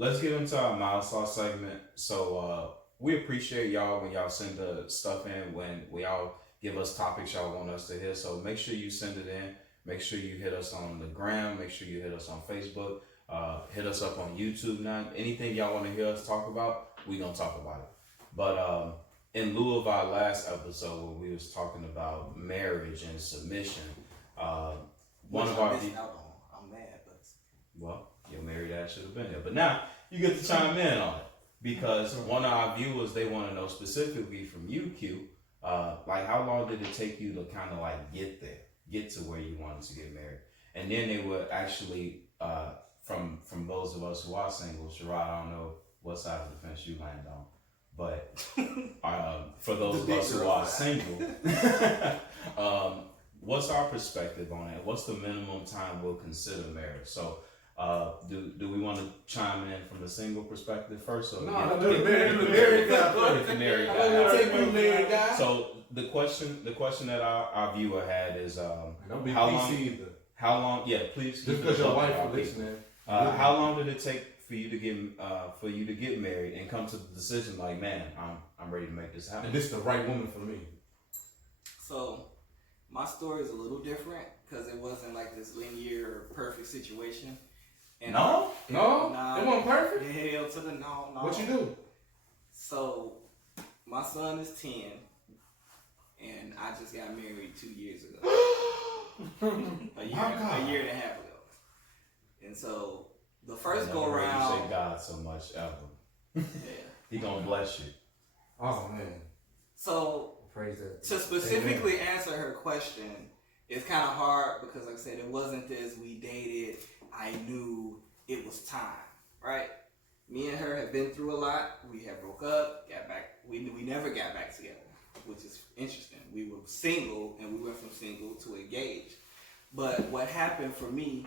let's get into our milestone segment. So we appreciate y'all when y'all send the stuff in, when y'all give us topics y'all want us to hear. So make sure you send it in. Make sure you hit us on the gram. Make sure you hit us on Facebook. Hit us up on YouTube now. Anything y'all want to hear us talk about, we gonna talk about it. But in lieu of our last episode where we was talking about marriage and submission, one Which of I our missed out on. I'm mad, but well, your married ass should have been there. But now you get to chime in on it because one of our viewers they want to know specifically from you, Q. Like how long did it take you to kind of like get there, get to where you wanted to get married, and then they were actually from those of us who are single. Sherrod, I don't know what side of the fence you land on, but for those of us who are single, what's our perspective on it? What's the minimum time we'll consider marriage? So. Do we want to chime in from the single perspective first? Or no, the married guy. So the question that our viewer had is don't be how PC long? Either. How long? Yeah, please. Just because your wife is listening. How long did it take for you to get married and come to the decision like, man, I'm ready to make this happen? And this is the right woman for me. So my story is a little different because it wasn't like this linear perfect situation. And No, it wasn't perfect. Hell to the no. What you do? So my son is 10, and I just got married 2 years ago. a year and a half ago. And so the first go round. You say God so much ever. Yeah. He gonna bless you. Oh man. So Praise that. to specifically answer her question, it's kind of hard because, like I said, it wasn't this. We dated. I knew it was time, right? Me and her have been through a lot. We have broke up, got back. We never got back together, which is interesting. We were single, and we went from single to engaged. But what happened for me,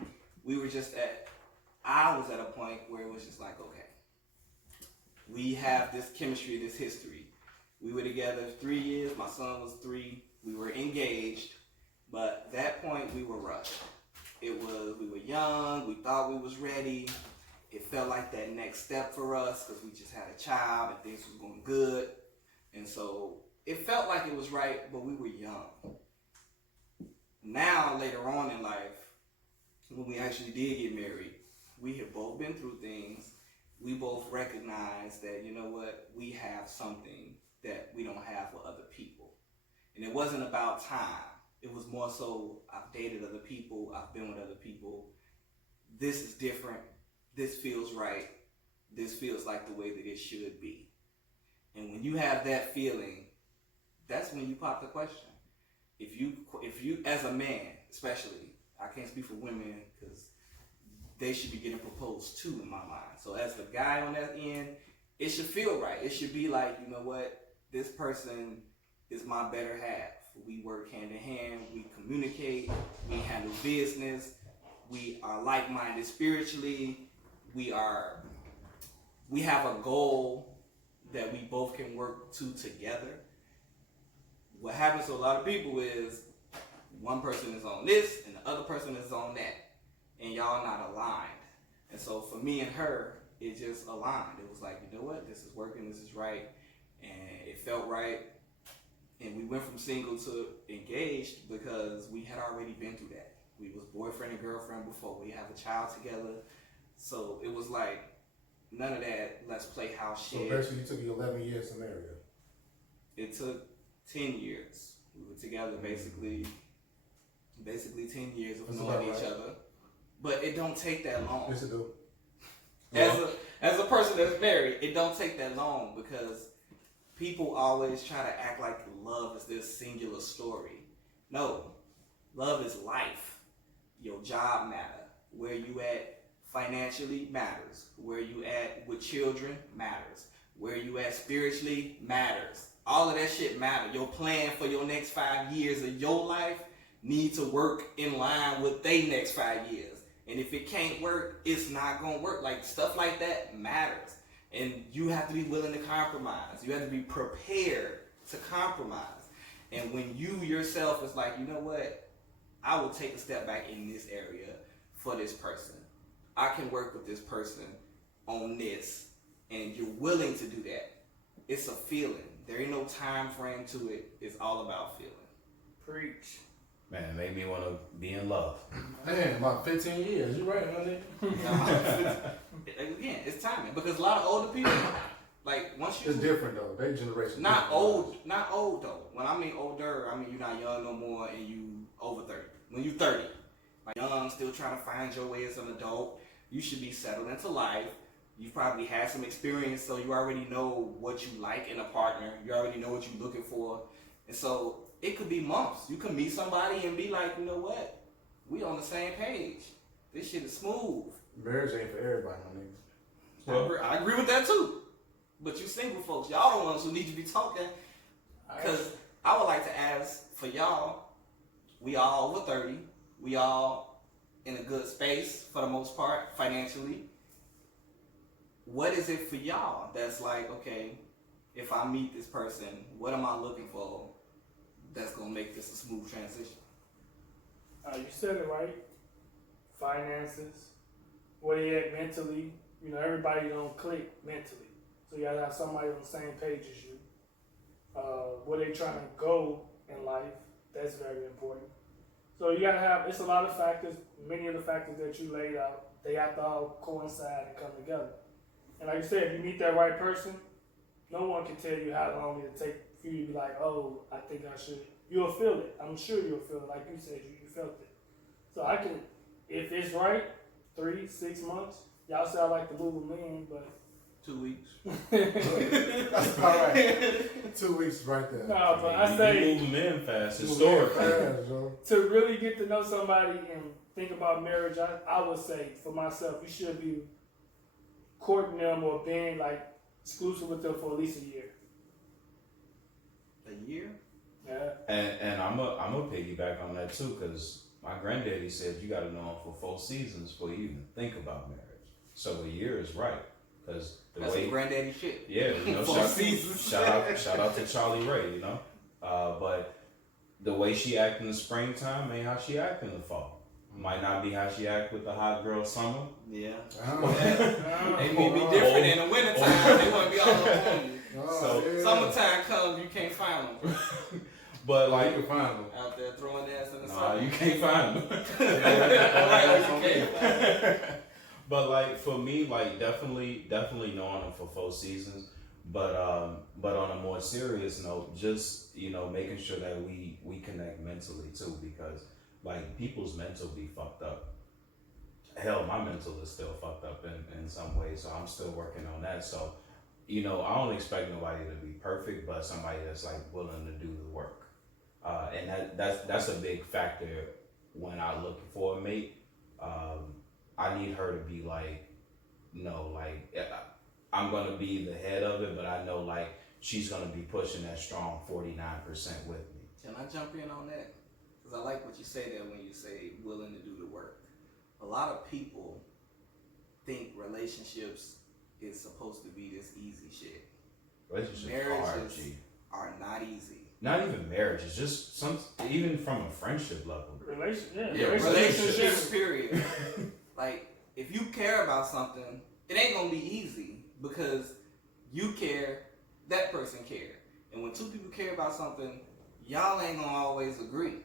I was at a point where it was just like, okay, we have this chemistry, this history. We were together 3 years. My son was 3. We were engaged, but at that point we were rushed. We were young. We thought we was ready. It felt like that next step for us because we just had a child and things was going good. And so it felt like it was right, but we were young. Now, later on in life, when we actually did get married, we have both been through things. We both recognize that, you know what, we have something that we don't have with other people. And it wasn't about time. It was more so, I've dated other people, I've been with other people. This is different. This feels right. This feels like the way that it should be. And when you have that feeling, that's when you pop the question. If you as a man, especially, I can't speak for women because they should be getting proposed to in my mind. So as the guy on that end, it should feel right. It should be like, you know what, this person is my better half. We work hand in hand, we communicate, we handle business, we are like-minded spiritually, we have a goal that we both can work to together. What happens to a lot of people is one person is on this and the other person is on that, and y'all not aligned. And so for me and her, it just aligned. It was like, you know what, this is working, this is right, and it felt right. And we went from single to engaged because we had already been through that. We was boyfriend and girlfriend before. We have a child together. So it was like, none of that, let's play house shit. So basically, it took you 11 years to marry her. It took 10 years. We were together basically 10 years of knowing each other. But it don't take that long. Yes, it do. As a person that's married, it don't take that long because people always try to act like love is this singular story. No, love is life. Your job matter. Where you at financially matters. Where you at with children matters. Where you at spiritually matters. All of that shit matters. Your plan for your next 5 years of your life need to work in line with their next 5 years. And if it can't work, it's not gonna work. Like stuff like that matters. And you have to be willing to compromise. You have to be prepared to compromise. And when you yourself is like, you know what, I will take a step back in this area for this person. I can work with this person on this, and you're willing to do that. It's a feeling. There ain't no time frame to it. It's all about feeling. Preach. Man, it made me want to be in love. Man, about 15 years. You right, my nigga. Again, it's timing because a lot of older people, like once you It's different though. They generation. not different. old, not old though. When I mean older, I mean you're not young no more and you over 30. When you 30, like young, still trying to find your way as an adult, you should be settled into life. You've probably had some experience, so you already know what you like in a partner. You already know what you're looking for, and so it could be months. You can meet somebody and be like, you know what, we on the same page. This shit is smooth. Marriage ain't for everybody, my nigga. I agree with that too. But you single folks, y'all the ones who need to be talking. Because I would like to ask for y'all, we all over 30. We all in a good space for the most part, financially. What is it for y'all that's like, okay, if I meet this person, what am I looking for that's going to make this a smooth transition? You said it right. Finances. Where you at mentally. You know, everybody don't click mentally. So you gotta have somebody on the same page as you. Where they trying to go in life. That's very important. So you gotta have, it's a lot of factors. Many of the factors that you laid out, they have to all coincide and come together. And like you said, if you meet that right person, no one can tell you how long it'll take for you to be like, oh, I think I should. You'll feel it. I'm sure you'll feel it. Like you said, you felt it. So I can, if it's right, 3-6 months. Y'all say I like to move them in, but 2 weeks. That's all right. 2 weeks right there. no, but I say you moving in fast Two historically. years, Joe. to really get to know somebody and think about marriage, I would say for myself, you should be courting them or being like exclusive with them for at least a year. A year? Yeah. And I'm a piggyback on that too, because my granddaddy said you got to know him for 4 seasons before you even think about marriage. So a year is right, because the That's way some granddaddy shit. yeah, you know, 4 seasons. shout out to Charlie Ray, you know. But the way she act in the springtime ain't how she act in the fall. Might not be how she act with the hot girl summer. Yeah. Oh, They may be different in the wintertime. They want to be all up on you. oh, So, yeah. Summertime comes, you can't find them. But Like, like, you can find them. Out there throwing ass in the nah, sun. you can't find them. Right, you can't find 'em. But like for me, like definitely knowing them for 4 seasons. But on a more serious note, just making sure that we connect mentally too, because like people's mental be fucked up. Hell, my mental is still fucked up in some ways, so I'm still working on that. So, I don't expect nobody to be perfect, but somebody that's like willing to do the work. And that's a big factor when I look for a mate. I need her to be like, I'm gonna be the head of it, but I know like she's gonna be pushing that strong 49% with me. Can I jump in on that? Because I like what you say there when you say willing to do the work. A lot of people think relationships is supposed to be this easy shit. Relationships are hard, Marriages G. are not easy. Not even marriage. It's just even from a friendship level. Relationships, period. Like, if you care about something, it ain't gonna be easy because you care, that person care. And when 2 people care about something, y'all ain't gonna always agree.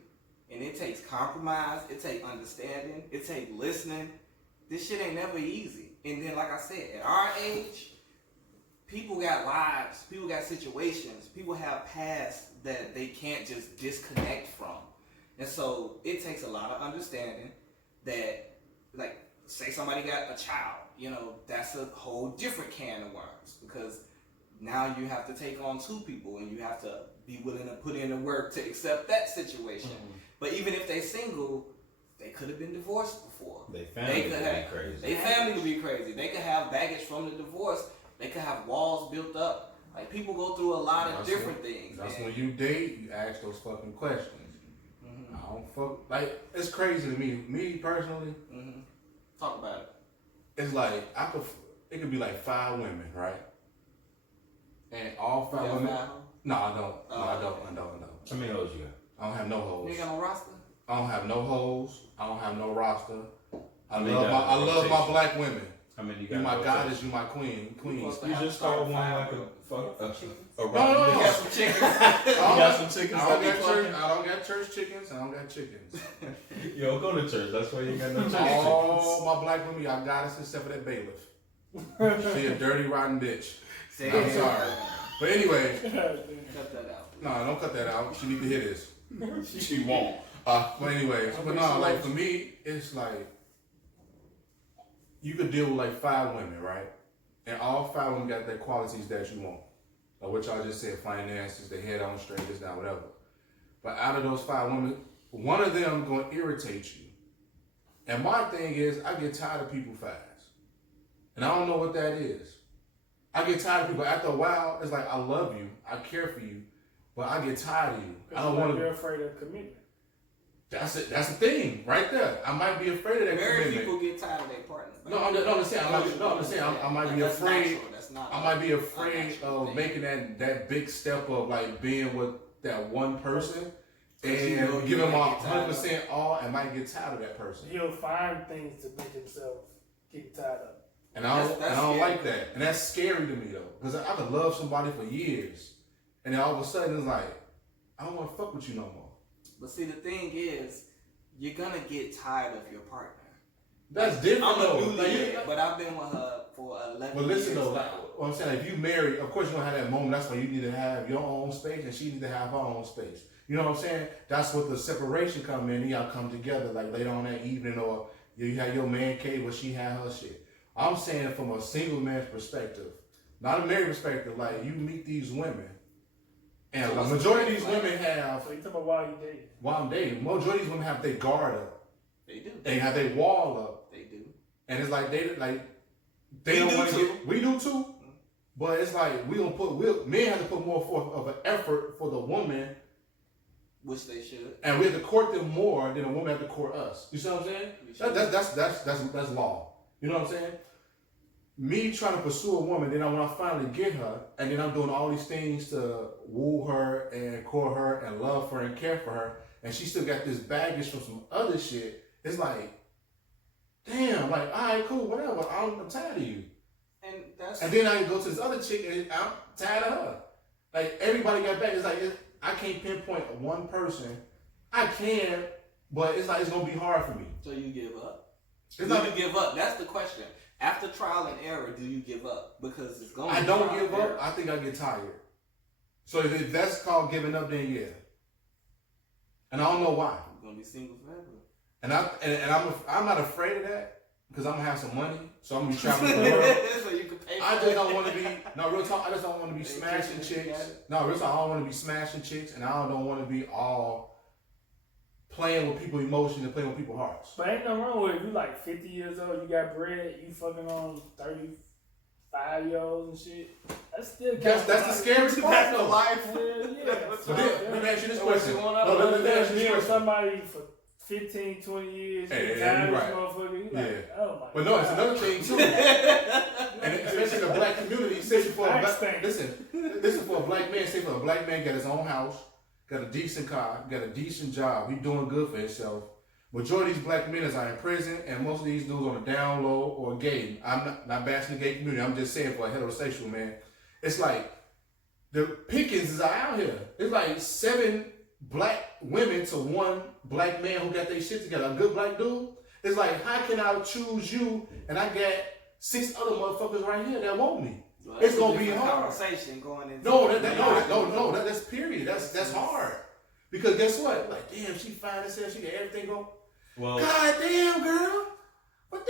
And it takes compromise, it takes understanding, it takes listening. This shit ain't never easy. And then, like I said, at our age, people got lives, people got situations, people have pasts that they can't just disconnect from. And so it takes a lot of understanding that, like, say somebody got a child, that's a whole different can of worms because now you have to take on 2 people and you have to be willing to put in the work to accept that situation. But even if they single, they could have been divorced before. They family could be crazy. They family could be crazy. They could have baggage from the divorce. They could have walls built up. Like, people go through a lot of different things. That's man. when you date, you ask those fucking questions. Mhm. I don't fuck, like, it's crazy to me personally. Mhm. Talk about it. It's like, it could be like 5 women, right? And all 5 You got women. 5? No, I don't. Oh, No, I okay. don't. How many hoes you got? I don't have no hoes. You ain't got no roster? I don't have no hoes. I don't have no roster. I I mean, love that my rotation. black women. How many you You got? my to goddess, you my queen. Queens. You just called one like a fuck. A No, rotten You no. got bitch. some chickens. You got some chickens I that don't be got church. clucking? I don't got church chickens. I don't got chickens. You don't go to church. That's why you ain't got no church chickens. All my black women, y'all goddess except for that bailiff. She a dirty, rotten bitch. Say I'm it. sorry. But anyway, Cut that out. no, don't cut that out. She need to hear this. She won't. But anyway, but no, like for me, it's like you could deal with like 5 women, right? And all 5 women got their qualities that you want. Like what y'all just said, finances, the head on straight, this, that, whatever. But out of those 5 women, one of them gonna irritate you. And my thing is, I get tired of people fast. And I don't know what that is. I get tired of people. After a while, it's like, I love you, I care for you, but I get tired of you. I don't want to. You're afraid of commitment. That's it. That's the thing, right there. I might be afraid of that Married commitment. people get tired of their partner. No, I'm just saying. I might be That's afraid. natural. That's not. I might be afraid unnatural of thing. making that big step of like being with that one person Because you know and you giving my might get tired of 100% all, and might get tired of that person. He'll find things to make himself get tired of. And I don't That's like scary. that. And that's scary to me though, because I could love somebody for years, and then all of a sudden it's like, I don't want to fuck with you no more. But see, the thing is, you're gonna get tired of your partner. That's different I'm a though. newlywed, Like, you- but I've been with her for 11 But listen years though, now. like what I'm saying, if you marry, of course you're gonna have that moment. That's why you need to have your own space, and she need to have her own space. You know what I'm saying? That's what the separation come in. Y'all come together like later on that evening, or you have your man cave where she had her shit. I'm saying from a single man's perspective, not a married perspective. Like you meet these women, and So the what's majority the of these point? women have, So you talking about while you dating? while I'm dating, majority of these women have their guard up. They do. They have their wall up. They do. And it's like they We don't do want to too. get. We do too. But it's like men have to put more forth of an effort for the woman, Which they should. and we have to court them more than a woman have to court us. You see what I'm saying? We should. That's law. You know what I'm saying? Me trying to pursue a woman, then when I finally get her, and then I'm doing all these things to woo her and court her and love her and care for her, and she still got this baggage from some other shit. It's like, damn, like, all right, cool, whatever. I'm tired of you. And that's. And then I go to this other chick, and I'm tired of her. Like everybody got back. It's like I can't pinpoint one person. I can, but it's like it's gonna be hard for me. So you give up. It's Do not. you give up? That's the question. After trial and error, do you give up? Because it's going. I don't give up. I think I get tired. So if that's called giving up, then yeah. And I don't know why. You're gonna be single forever. And I'm not afraid of that because I'm gonna have some money, so I'm gonna be traveling the world. So you can pay. I for just it. don't want to be no real talk. I just don't want to be They smashing kissing chicks. together. No real talk. I don't want to be smashing chicks, and I don't want to be all playing with people's emotions and playing with people's hearts. But ain't no wrong with it. If you like 50 years old, you got bread, you fucking on 35-year-olds and shit. That's still That's the scary part That's the though. life. Yeah. But then, let me ask you this So what question. you No, want let me ask you Being this with question. somebody for 15, 20 years, Hey, you yeah, tired you of right. this motherfucker, you like, Yeah. oh my But no, it's God. another thing too. And especially in the black community, say for a Thanks, black, thanks. listen for a black man, say for a black man got his own house, got a decent car, got a decent job, he doing good for himself. Majority of these black men is are in prison, and most of these dudes on the down low or gay. I'm not bashing the gay community. I'm just saying for a heterosexual man, it's like the pickings are out here. It's like 7 black women to 1 black man who got their shit together. A good black dude. It's like, how can I choose you and I got 6 other motherfuckers right here that want me? Well, It's that's a gonna be different hard. Conversation going into. That's period. That's hard. Because guess what? Like, damn, she fine as hell. She got everything going. Well, God damn, girl. But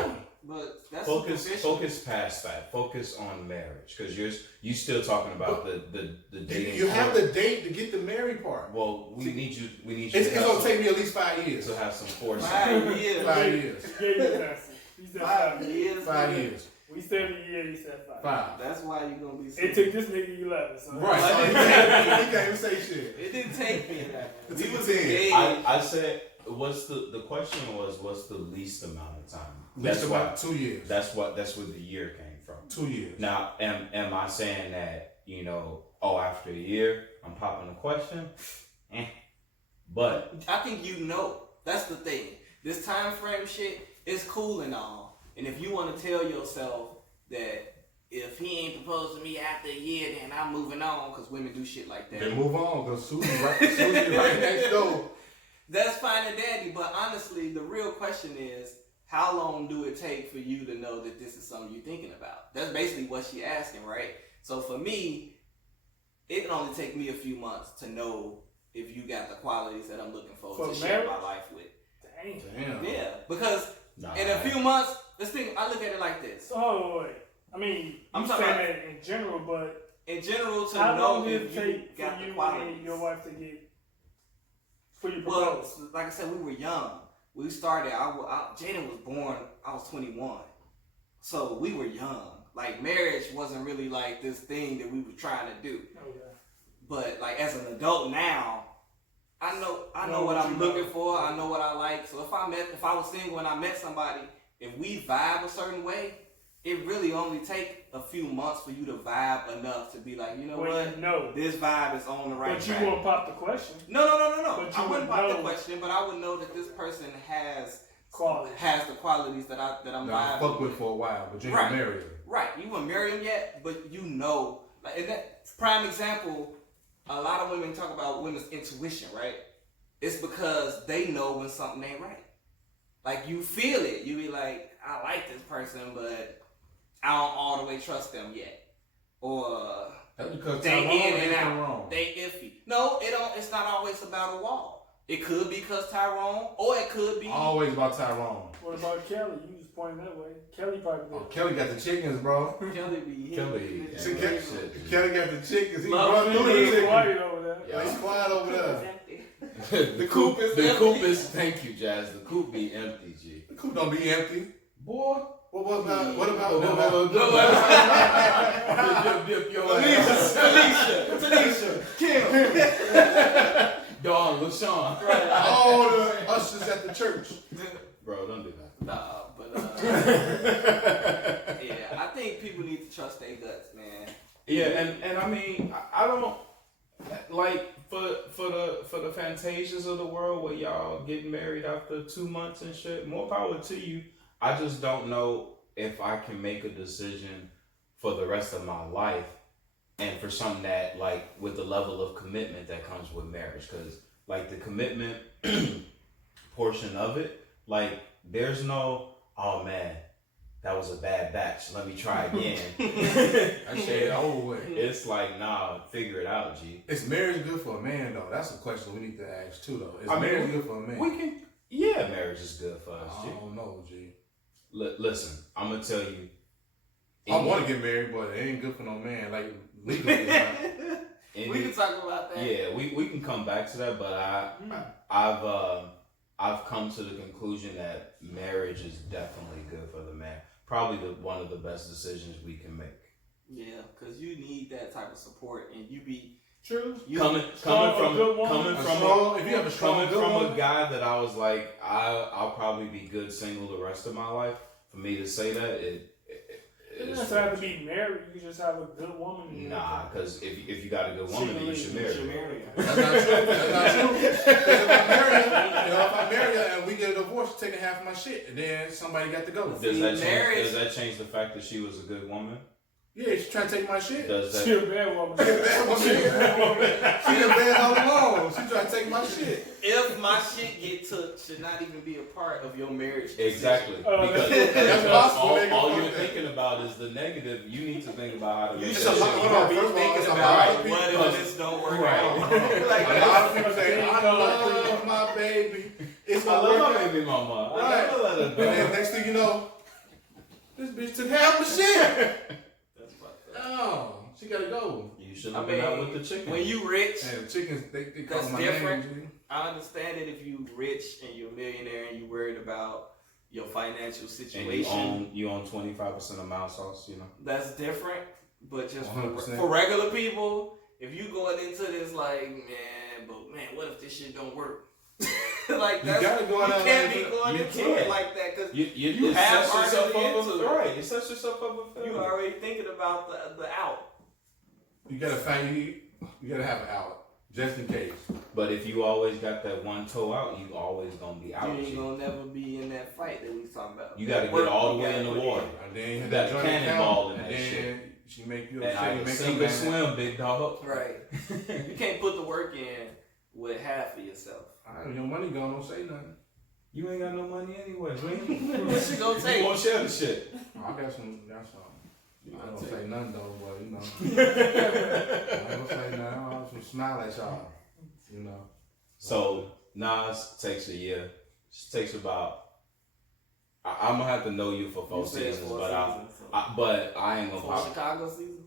damn. But that's focus past that. Focus on marriage, because you still talking about the dating. You have to date to get the married part. Well, we need you. It's gonna take me at least 5 years. to have some foresight. 5 years. 5 years. He gave you an answer. He said 5 5 years. years. 5 years. We said a year, he said 5. 5. That's why you're gonna be. It single. took this nigga 11. So Right. Like, So he can't even say shit. It didn't take me that. It We took was 10. engaged. I said, what's the question was, what's the least amount of time? Least That's about why. 2 years. That's where the year came from. 2 years. Now, am I saying that, after a year I'm popping the question? But I think you know. That's the thing. This time frame shit is cool and all, And if you want to tell yourself that if he ain't proposed to me after a year, then I'm moving on, because women do shit like that. Then move on, because Susie right next door. That's fine and dandy, but honestly, the real question is, how long do it take for you to know that this is something you're thinking about? That's basically what she's asking, right? So for me, it can only take me a few months to know if you got the qualities that I'm looking for to share my life with. Damn. Yeah, because in a few months, this thing, I look at it like this. So wait, I mean, I'm saying that in general, but in general, to how know long did if it you take got for the you qualities. and your wife to get for you to Well, propose? like I said, we were young. We started. Jaden was born. I was 21, so we were young. Like, marriage wasn't really like this thing that we were trying to do. Okay. But like as an adult now, I know what I'm looking for. I know what I like. So if I was single and I met somebody, if we vibe a certain way, it really only take a few months for you to vibe enough to be like, you know what? No. This vibe is on the right But track. you won't pop the question. No. But I you wouldn't would pop the know. question, but I would know that this person has Quality. the qualities that I'm Now, vibing fuck with for a while, but you ain't Right. married her. Right, you wouldn't marry him yet, but you know, like, and that prime example. A lot of women talk about women's intuition, right? It's because they know when something ain't right. Like, you feel it. You be like, I like this person, but I don't all the way trust them yet. Or That's because they Tyrone in ain't and nothing out. wrong. They iffy. No, it don't. It's not always about a wall. It could be because Tyrone, or it could be. Always about Tyrone. What about Kelly? You was pointing that way. Kelly probably did. Oh, Kelly got the chickens, bro. Kelly be Kelly, hitting See, it. Shit. Kelly got the chickens. He Love run you, through the nigga. chickens. Quiet over there. Yeah, he's quiet over there. The coop is thank you, Jazz. The coop be empty, G. The coop don't be empty. Boy. What about Dip your Tanisha, Kim. Dawn, LaShawn. all the ushers at the church? Bro, don't do that. Nah, but yeah, I think people need to trust their guts, man. Yeah, and I mean, I don't like for the Fantasias of the world where y'all getting married after 2 months and shit. More power to you. I just don't know if I can make a decision for the rest of my life and for something that, like, with the level of commitment that comes with marriage. Because, like, the commitment portion of it, like, there's no, oh man, that was a bad batch, let me try again. That shit over with. It's like, nah, figure it out, G. Is marriage good for a man though? That's a question we need to ask too though. Is I mean, marriage good for a man? We can, yeah, marriage is good for us, I G. don't know, G. Listen, I'm gonna tell you. I want to get married, but it ain't good for no man. Like legally, it's not. We can talk about that. Yeah, we can come back to that, but I've come to the conclusion that marriage is definitely good for the man. Probably one of the best decisions we can make. Yeah, because you need that type of support, and you be True. Coming good from woman. If you have a strong coming good from woman, a guy that I was like, I'll probably be good single the rest of my life. For me to say that, You don't have to have to be married. You can just have a good woman. Nah, because if you got a good woman, then you should marry her. that's not true. That's not true. 'Cause if I marry her and we get a divorce, she's taking half of my shit, and then somebody got to go. Does that change the fact that she was a good woman? Yeah, she's trying to take my shit. Does She that? a bad woman. She a bad all along. She trying to take my shit. If my shit get took, should not even be a part of your marriage. Exactly. Because That's possible, nigga. all Fuck you're that. thinking about is the negative. You need to think about how to You make should It's a that lot- shit hold on, be first of all, thinking it's a about lot of what people- if this don't work Right. out. A Like, lot of people say, I love my baby. It's I my love work my out. baby mama. Right. I never let her And then go. next thing you know, this bitch took half my shit. That's fucked up. Oh, she gotta go. You should have been out with the chicken. When you rich, And the chickens, they call That's my different. name. I understand it if you rich and you're a millionaire and you worried about your financial and situation. you own 25% of Mild Sauce, you know. That's different. But just 100%. for regular people, if you going into this like, man, what if this shit don't work? Like You that's, gotta go out you there can't like be that. going You into can't. it like that because You have set yourself already up into it. right. You set yourself up for failure. you already thinking about the out. You gotta find you gotta have an out. just in case. But if you always got that one toe out, you always gonna be out. You ain't G. gonna never be in that fight that we was talking about. You gotta That work get all the you way in gotta the put water. And then you You had got that the joint cannonball account, in and that then shit. she make you And I upset. You make sink her or mad. swim, big dog. Right. You can't put the work in with half of yourself. Alright, your money gone, don't say nothing. You ain't got no money anyway. What you gonna You take? won't share the shit. I got some. You I gonna don't take? say nothing though, but you know. I ain't gonna say nothing. I'll just smile at y'all. You know. So Nas takes a year. It takes about. I'm gonna have to know you for 4 You said seasons, 4 but seasons, so- but I ain't gonna For pop. Chicago season?